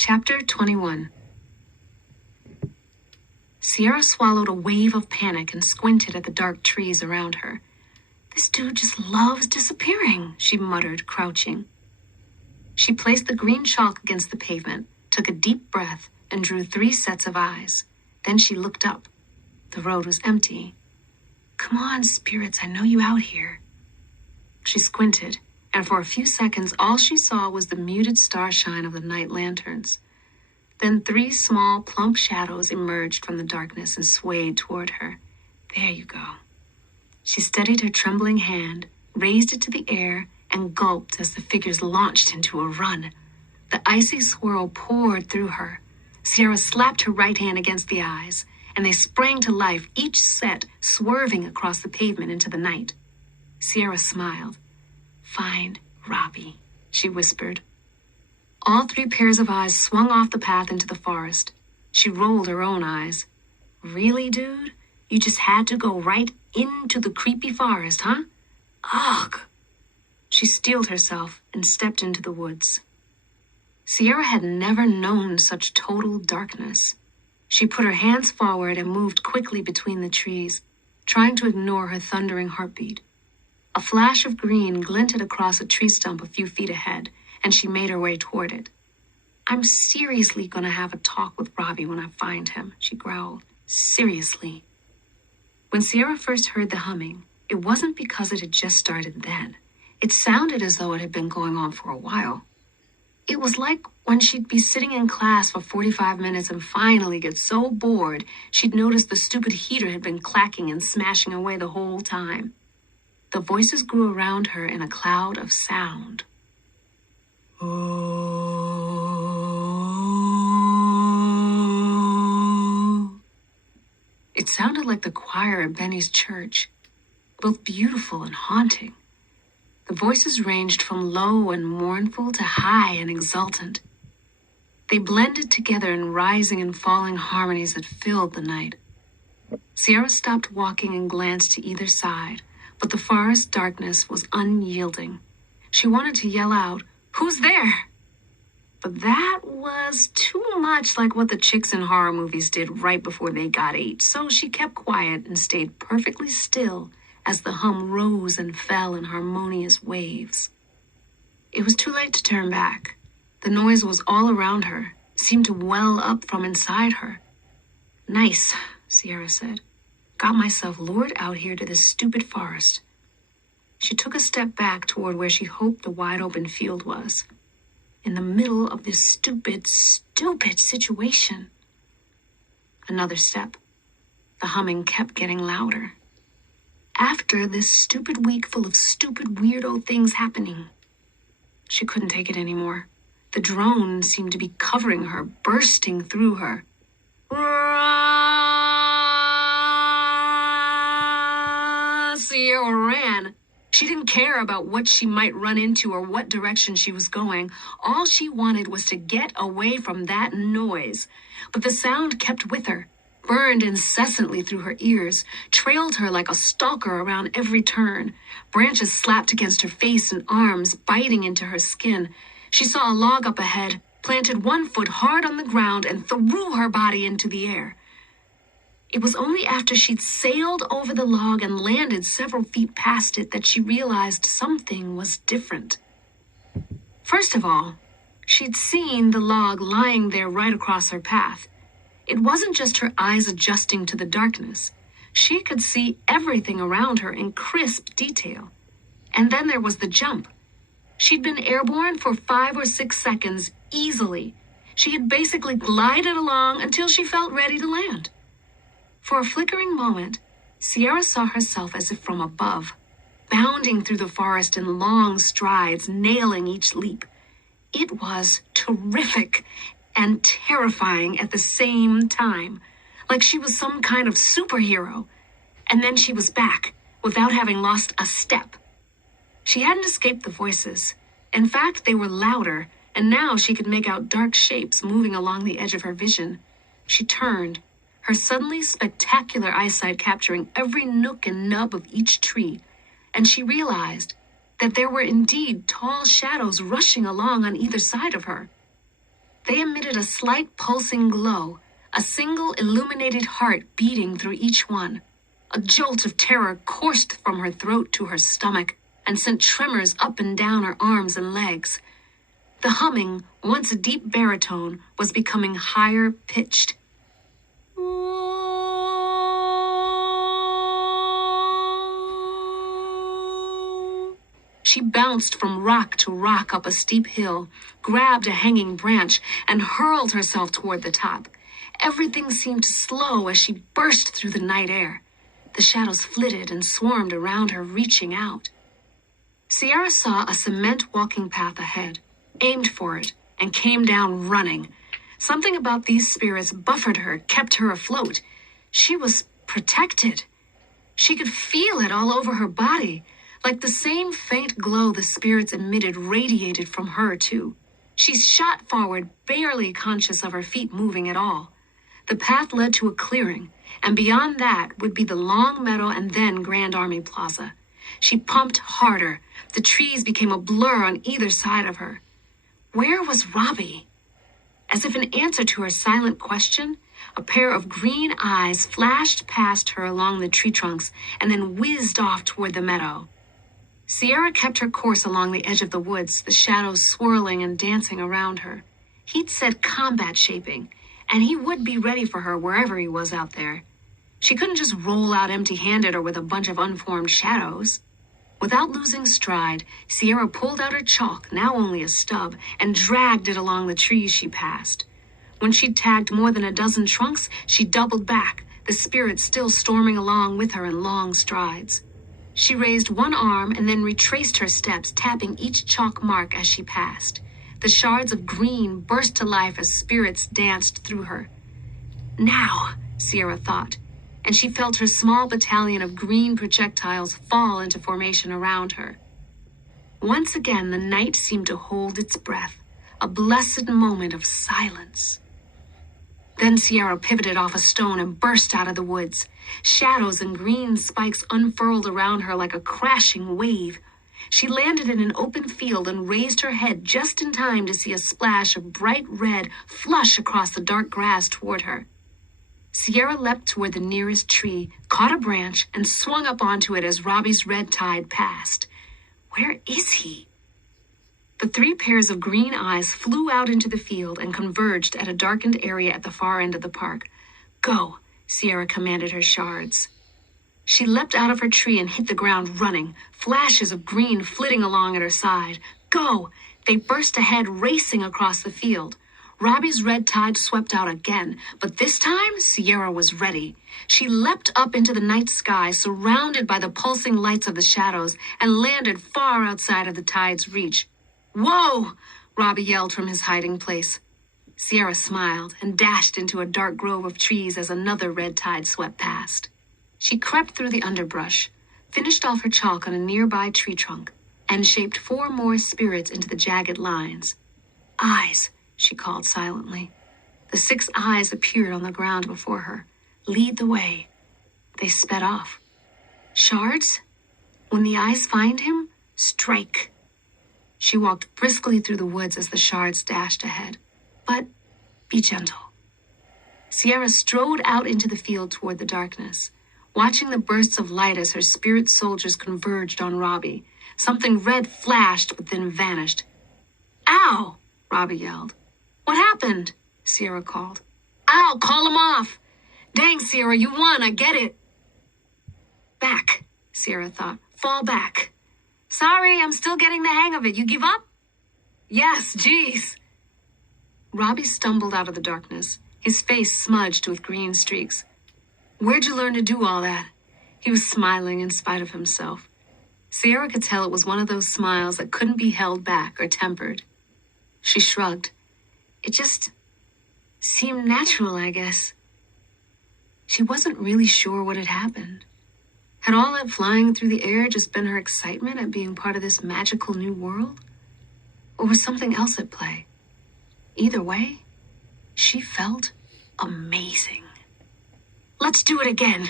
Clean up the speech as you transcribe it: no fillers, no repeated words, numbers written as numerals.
Chapter 21. Sierra swallowed a wave of panic and squinted at the dark trees around her. "This dude just loves disappearing," she muttered, crouching. She placed the green chalk against the pavement, took a deep breath, and drew 3 sets of eyes. Then she looked up. The road was empty. "Come on, spirits, I know you out here." She squinted, and for a few seconds all she saw was the muted starshine of the night lanterns. Then 3 small, plump shadows emerged from the darkness and swayed toward her. "There you go." She steadied her trembling hand, raised it to the air, and gulped as the figures launched into a run. The icy swirl poured through her. Sierra slapped her right hand against the eyes, and they sprang to life, each set swerving across the pavement into the night. Sierra smiled. "Find Robbie," she whispered. All 3 pairs of eyes swung off the path into the forest. She rolled her own eyes. "Really, dude? You just had to go right into the creepy forest, huh? Ugh!" She steeled herself and stepped into the woods. Sierra had never known such total darkness. She put her hands forward and moved quickly between the trees, trying to ignore her thundering heartbeat. A flash of green glinted across a tree stump a few feet ahead, and she made her way toward it. "I'm seriously gonna have a talk with Robbie when I find him," she growled. "Seriously." When Sierra first heard the humming, it wasn't because it had just started then. It sounded as though it had been going on for a while. It was like when she'd be sitting in class for 45 minutes and finally get so bored she'd notice the stupid heater had been clacking and smashing away the whole time. The voices grew around her in a cloud of sound. It sounded like the choir at Benny's church, both beautiful and haunting. The voices ranged from low and mournful to high and exultant. They blended together in rising and falling harmonies that filled the night. Sierra stopped walking and glanced to either side, but the forest darkness was unyielding. She wanted to yell out, "Who's there?" But that was too much like what the chicks in horror movies did right before they got ate, so she kept quiet and stayed perfectly still as the hum rose and fell in harmonious waves. It was too late to turn back. The noise was all around her, seemed to well up from inside her. "Nice," Sierra said. "Got myself lured out here to this stupid forest." She took a step back toward where she hoped the wide-open field was. In the middle of this stupid situation. Another step. The humming kept getting louder. After this stupid week full of stupid weirdo things happening. She couldn't take it anymore. The drone seemed to be covering her, bursting through her. Sierra ran. She didn't care about what she might run into or what direction she was going. All she wanted was to get away from that noise. But the sound kept with her, burned incessantly through her ears, trailed her like a stalker around every turn. Branches slapped against her face and arms, biting into her skin. She saw a log up ahead, planted 1 foot hard on the ground, and threw her body into the air. It was only after she'd sailed over the log and landed several feet past it that she realized something was different. First of all, she'd seen the log lying there right across her path. It wasn't just her eyes adjusting to the darkness. She could see everything around her in crisp detail. And then there was the jump. She'd been airborne for 5 or 6 seconds easily. She had basically glided along until she felt ready to land. For a flickering moment, Sierra saw herself as if from above, bounding through the forest in long strides, nailing each leap. It was terrific and terrifying at the same time, like she was some kind of superhero. And then she was back, without having lost a step. She hadn't escaped the voices. In fact, they were louder, and now she could make out dark shapes moving along the edge of her vision. She turned, her suddenly spectacular eyesight capturing every nook and nub of each tree, and she realized that there were indeed tall shadows rushing along on either side of her. They emitted a slight pulsing glow, a single illuminated heart beating through each one. A jolt of terror coursed from her throat to her stomach and sent tremors up and down her arms and legs. The humming, once a deep baritone, was becoming higher pitched. She bounced from rock to rock up a steep hill, grabbed a hanging branch, and hurled herself toward the top. Everything seemed to slow as she burst through the night air. The shadows flitted and swarmed around her, reaching out. Sierra saw a cement walking path ahead, aimed for it, and came down running. Something about these spirits buffered her, kept her afloat. She was protected. She could feel it all over her body, like the same faint glow the spirits emitted radiated from her, too. She shot forward, barely conscious of her feet moving at all. The path led to a clearing, and beyond that would be the long meadow and then Grand Army Plaza. She pumped harder. The trees became a blur on either side of her. Where was Robbie? As if in answer to her silent question, a pair of green eyes flashed past her along the tree trunks and then whizzed off toward the meadow. Sierra kept her course along the edge of the woods, the shadows swirling and dancing around her. He'd said combat shaping, and he would be ready for her wherever he was out there. She couldn't just roll out empty-handed or with a bunch of unformed shadows. Without losing stride, Sierra pulled out her chalk, now only a stub, and dragged it along the trees she passed. When she'd tagged more than a dozen trunks, she doubled back, the spirits still storming along with her in long strides. She raised one arm and then retraced her steps, tapping each chalk mark as she passed. The shards of green burst to life as spirits danced through her. Now, Sierra thought, and she felt her small battalion of green projectiles fall into formation around her. Once again, the night seemed to hold its breath, a blessed moment of silence. Then Sierra pivoted off a stone and burst out of the woods. Shadows and green spikes unfurled around her like a crashing wave. She landed in an open field and raised her head just in time to see a splash of bright red flush across the dark grass toward her. Sierra leapt toward the nearest tree, caught a branch, and swung up onto it as Robbie's red tide passed. Where is he? The three pairs of green eyes flew out into the field and converged at a darkened area at the far end of the park. Go, Sierra commanded her shards. She leapt out of her tree and hit the ground running, flashes of green flitting along at her side. Go! They burst ahead, racing across the field. Robbie's red tide swept out again, but this time Sierra was ready. She leapt up into the night sky, surrounded by the pulsing lights of the shadows, and landed far outside of the tide's reach. Whoa! Robbie yelled from his hiding place. Sierra smiled and dashed into a dark grove of trees as another red tide swept past. She crept through the underbrush, finished off her chalk on a nearby tree trunk, and shaped 4 more spirits into the jagged lines. Eyes, she called silently. The 6 eyes appeared on the ground before her. Lead the way. They sped off. Shards? When the eyes find him, strike. She walked briskly through the woods as the shards dashed ahead. But be gentle. Sierra strode out into the field toward the darkness, watching the bursts of light as her spirit soldiers converged on Robbie. Something red flashed but then vanished. Ow! Robbie yelled. What happened? Sierra called. Ow, call him off! Dang, Sierra, you won, I get it. Back, Sierra thought. Fall back. Sorry, I'm still getting the hang of it. You give up? Yes, geez. Robbie stumbled out of the darkness, his face smudged with green streaks. Where'd you learn to do all that? He was smiling in spite of himself. Sierra could tell it was one of those smiles that couldn't be held back or tempered. She shrugged. It just seemed natural, I guess. She wasn't really sure what had happened. Had all that flying through the air just been her excitement at being part of this magical new world? Or was something else at play? Either way, she felt amazing. Let's do it again,